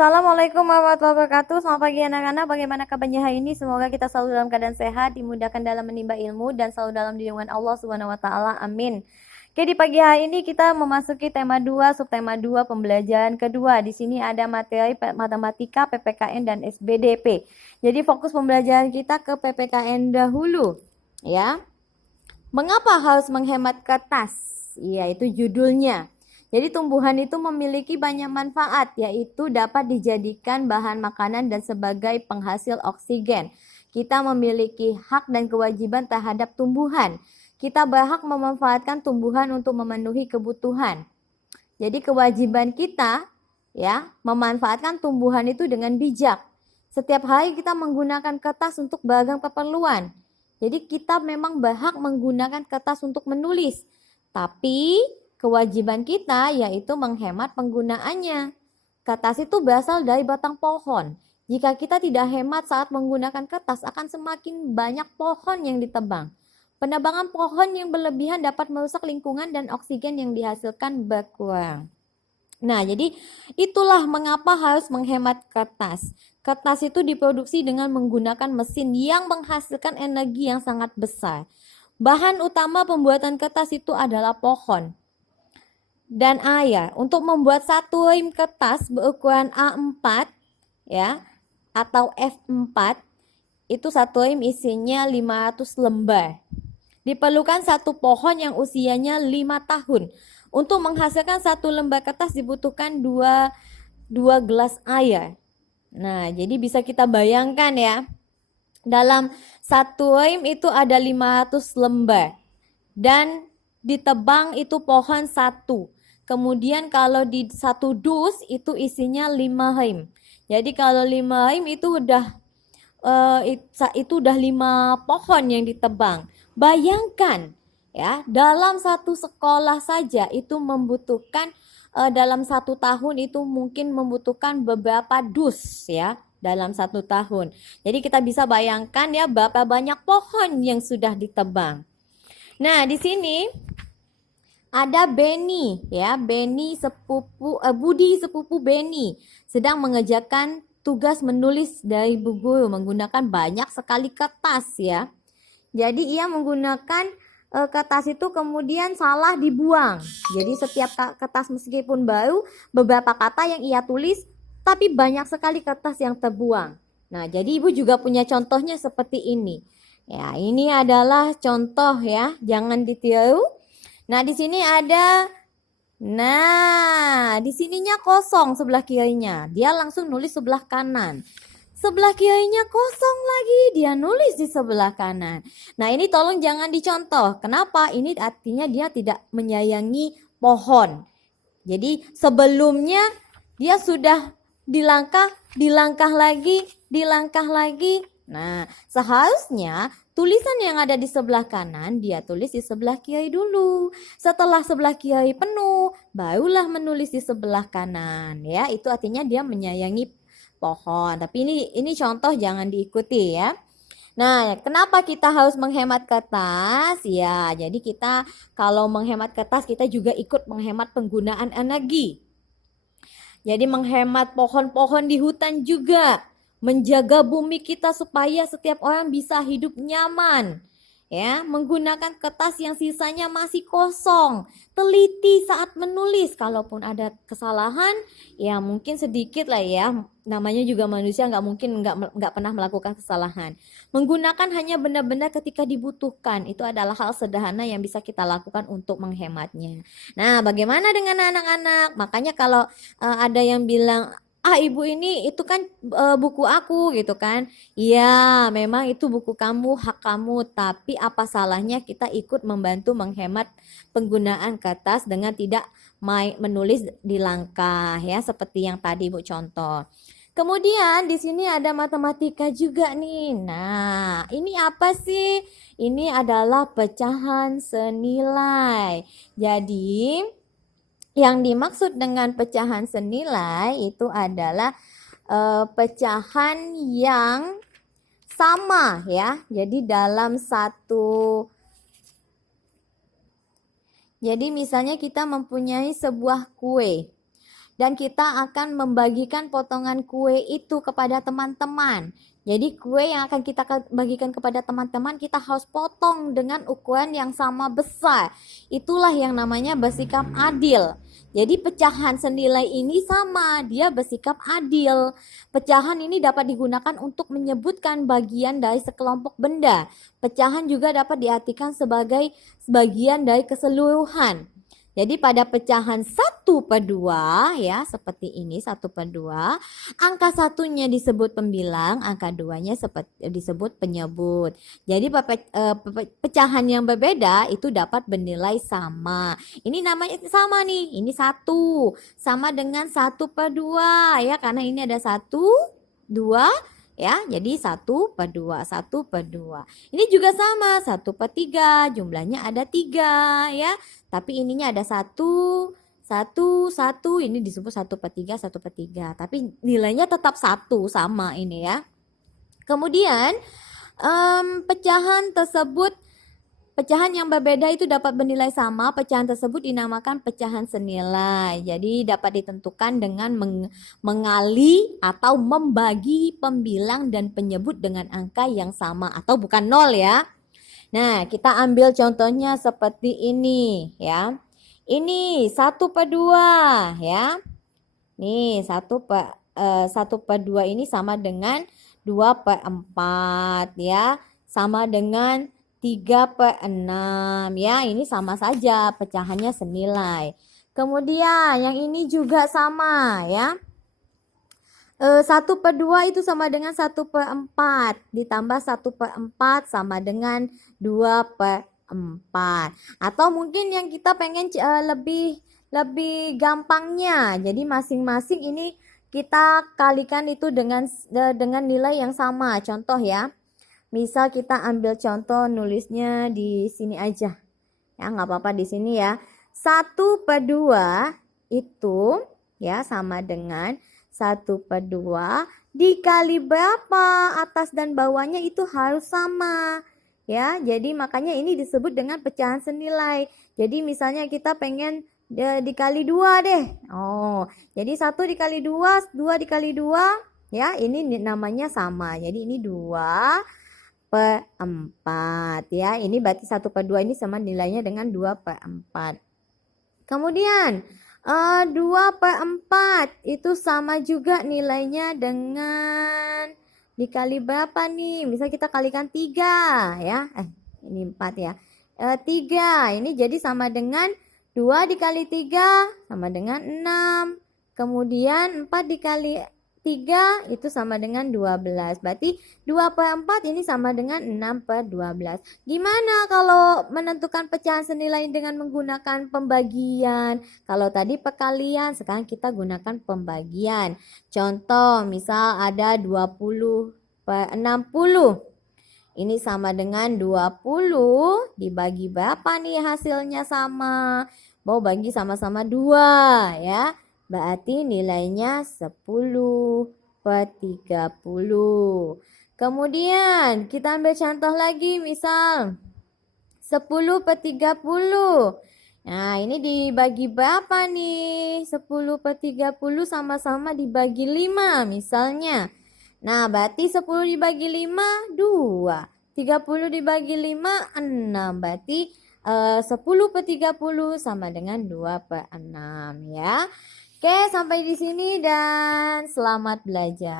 Assalamualaikum warahmatullahi wabarakatuh. Selamat pagi anak-anak. Bagaimana kabarnya hari ini? Semoga kita selalu dalam keadaan sehat, dimudahkan dalam menimba ilmu, dan selalu dalam lindungan Allah Subhanahu wa taala. Amin. Oke, di pagi hari ini kita memasuki tema 2, subtema 2 pembelajaran kedua. Di sini ada materi matematika, PPKN dan SBDP. Jadi fokus pembelajaran kita ke PPKN dahulu, ya. Mengapa harus menghemat kertas? Iya, itu judulnya. Jadi tumbuhan itu memiliki banyak manfaat, yaitu dapat dijadikan bahan makanan dan sebagai penghasil oksigen. Kita memiliki hak dan kewajiban terhadap tumbuhan. Kita berhak memanfaatkan tumbuhan untuk memenuhi kebutuhan. Jadi kewajiban kita ya memanfaatkan tumbuhan itu dengan bijak. Setiap hari kita menggunakan kertas untuk beragam keperluan. Jadi kita memang berhak menggunakan kertas untuk menulis. Tapi kewajiban kita yaitu menghemat penggunaannya. Kertas itu berasal dari batang pohon. Jika kita tidak hemat saat menggunakan kertas, akan semakin banyak pohon yang ditebang. Penebangan pohon yang berlebihan dapat merusak lingkungan dan oksigen yang dihasilkan berkurang. Nah, jadi itulah mengapa harus menghemat kertas. Kertas itu diproduksi dengan menggunakan mesin yang menghasilkan energi yang sangat besar. Bahan utama pembuatan kertas itu adalah pohon dan air. Untuk membuat satu rem kertas berukuran A4 ya atau F4, itu satu rem isinya 500 lembar. Diperlukan satu pohon yang usianya 5 tahun. Untuk menghasilkan satu lembar kertas dibutuhkan 2 gelas air. Nah, jadi bisa kita bayangkan ya. Dalam satu rem itu ada 500 lembar. Dan ditebang itu pohon satu. Kemudian kalau di satu dus itu isinya 5 rem. Jadi kalau 5 rem itu udah 5 pohon yang ditebang. Bayangkan ya, dalam satu sekolah saja itu membutuhkan dalam satu tahun itu mungkin membutuhkan beberapa dus ya dalam satu tahun. Jadi kita bisa bayangkan ya berapa banyak pohon yang sudah ditebang. Nah, di sini ada Beni ya, Budi sepupu Beni sedang mengerjakan tugas menulis dari Bu Guru menggunakan banyak sekali kertas ya. Jadi ia menggunakan kertas itu kemudian salah dibuang. Jadi setiap kertas meskipun baru, beberapa kata yang ia tulis tapi banyak sekali kertas yang terbuang. Nah, jadi Ibu juga punya contohnya seperti ini. Ya, ini adalah contoh ya, jangan ditiru. Nah, di sini ada, di sininya kosong sebelah kirinya. Dia langsung nulis sebelah kanan. Sebelah kirinya kosong lagi, dia nulis di sebelah kanan. Nah, ini tolong jangan dicontoh. Kenapa? Ini artinya dia tidak menyayangi pohon. Jadi sebelumnya dia sudah dilangkah lagi. Nah, seharusnya tulisan yang ada di sebelah kanan dia tulis di sebelah kiri dulu. Setelah sebelah kiri penuh, barulah menulis di sebelah kanan. Ya, itu artinya dia menyayangi pohon. Tapi ini contoh, jangan diikuti ya. Nah, kenapa kita harus menghemat kertas? Ya, jadi kita kalau menghemat kertas kita juga ikut menghemat penggunaan energi. Jadi menghemat pohon-pohon di hutan juga, menjaga bumi kita supaya setiap orang bisa hidup nyaman. Ya, menggunakan kertas yang sisanya masih kosong. Teliti saat menulis, kalaupun ada kesalahan, ya mungkin sedikit lah ya. Namanya juga manusia, nggak pernah melakukan kesalahan. Menggunakan hanya benar-benar ketika dibutuhkan, itu adalah hal sederhana yang bisa kita lakukan untuk menghematnya. Nah, bagaimana dengan anak-anak? Makanya kalau ada yang bilang, ibu ini itu kan buku aku gitu kan. Iya, memang itu buku kamu, hak kamu. Tapi apa salahnya kita ikut membantu menghemat penggunaan kertas dengan tidak menulis di langkah ya, seperti yang tadi Ibu contoh. Kemudian di sini ada matematika juga nih. Nah, ini apa sih? Ini adalah pecahan senilai. Jadi yang dimaksud dengan pecahan senilai itu adalah pecahan yang sama ya. Jadi jadi misalnya kita mempunyai sebuah kue. dan kita akan membagikan potongan kue itu kepada teman-teman. Jadi kue yang akan kita bagikan kepada teman-teman kita harus potong dengan ukuran yang sama besar. Itulah yang namanya bersikap adil. Jadi pecahan senilai ini sama, dia bersikap adil. Pecahan ini dapat digunakan untuk menyebutkan bagian dari sekelompok benda. Pecahan juga dapat diartikan sebagai sebagian dari keseluruhan. Jadi pada pecahan 1/2 ya, seperti ini 1/2, angka satunya disebut pembilang, angka 2-nya disebut penyebut. Jadi pecahan yang berbeda itu dapat bernilai sama. Ini namanya sama nih, ini 1 sama dengan 1/2 ya, karena ini ada 1, 2 ya, jadi 1/2, 1/2. Ini juga sama, 1/3, jumlahnya ada 3 ya. Tapi ininya ada 1, 1, ini disebut 1/3, 1/3. Tapi nilainya tetap 1 sama ini ya. Kemudian pecahan yang berbeda itu dapat bernilai sama. Pecahan tersebut dinamakan pecahan senilai. Jadi dapat ditentukan dengan mengali atau membagi pembilang dan penyebut dengan angka yang sama atau bukan 0 ya. Nah, kita ambil contohnya seperti ini ya. Ini 1/2 ya. Nih 1/2 ini sama dengan 2/4 ya. Sama dengan 3/6 ya. Ini sama saja, pecahannya senilai. Kemudian yang ini juga sama ya. 1/2 itu sama dengan 1/4 ditambah 1/4 sama dengan 2/4. Atau mungkin yang kita pengen lebih gampangnya, jadi masing-masing ini kita kalikan itu dengan nilai yang sama. Contoh ya, misal kita ambil contoh nulisnya di sini aja ya, nggak apa-apa di sini ya. 1/2 itu ya sama dengan 1/2 dikali berapa, atas dan bawahnya itu harus sama ya. Jadi makanya ini disebut dengan pecahan senilai. Jadi misalnya kita pengen dikali 2 deh. Oh, jadi 1 dikali 2, 2 dikali 2 ya, ini namanya sama. Jadi ini 2/4 ya. Ini berarti 1/2 ini sama nilainya dengan 2/4. Kemudian 2/4 itu sama juga nilainya dengan dikali berapa nih? Misal kita kalikan 3 ya. Ini 4 ya. 3 ini jadi sama dengan 2 dikali 3 sama dengan 6. Kemudian 4 dikali 3 itu sama dengan 12. Berarti 2/4 ini sama dengan 6/12. Gimana kalau menentukan pecahan senilai dengan menggunakan pembagian? Kalau tadi perkalian, sekarang kita gunakan pembagian. Contoh, misal ada 20/60. Ini sama dengan 20 dibagi berapa nih hasilnya sama? Mau bagi sama-sama 2 ya. Berarti nilainya 10/30. Kemudian kita ambil contoh lagi, misal 10/30. Nah, ini dibagi berapa nih? 10/30 sama-sama dibagi 5 misalnya. Nah, berarti 10 dibagi 5, 2. 30 dibagi 5, 6. Berarti 10/30 sama dengan 2/6 ya. Oke, sampai di sini dan selamat belajar.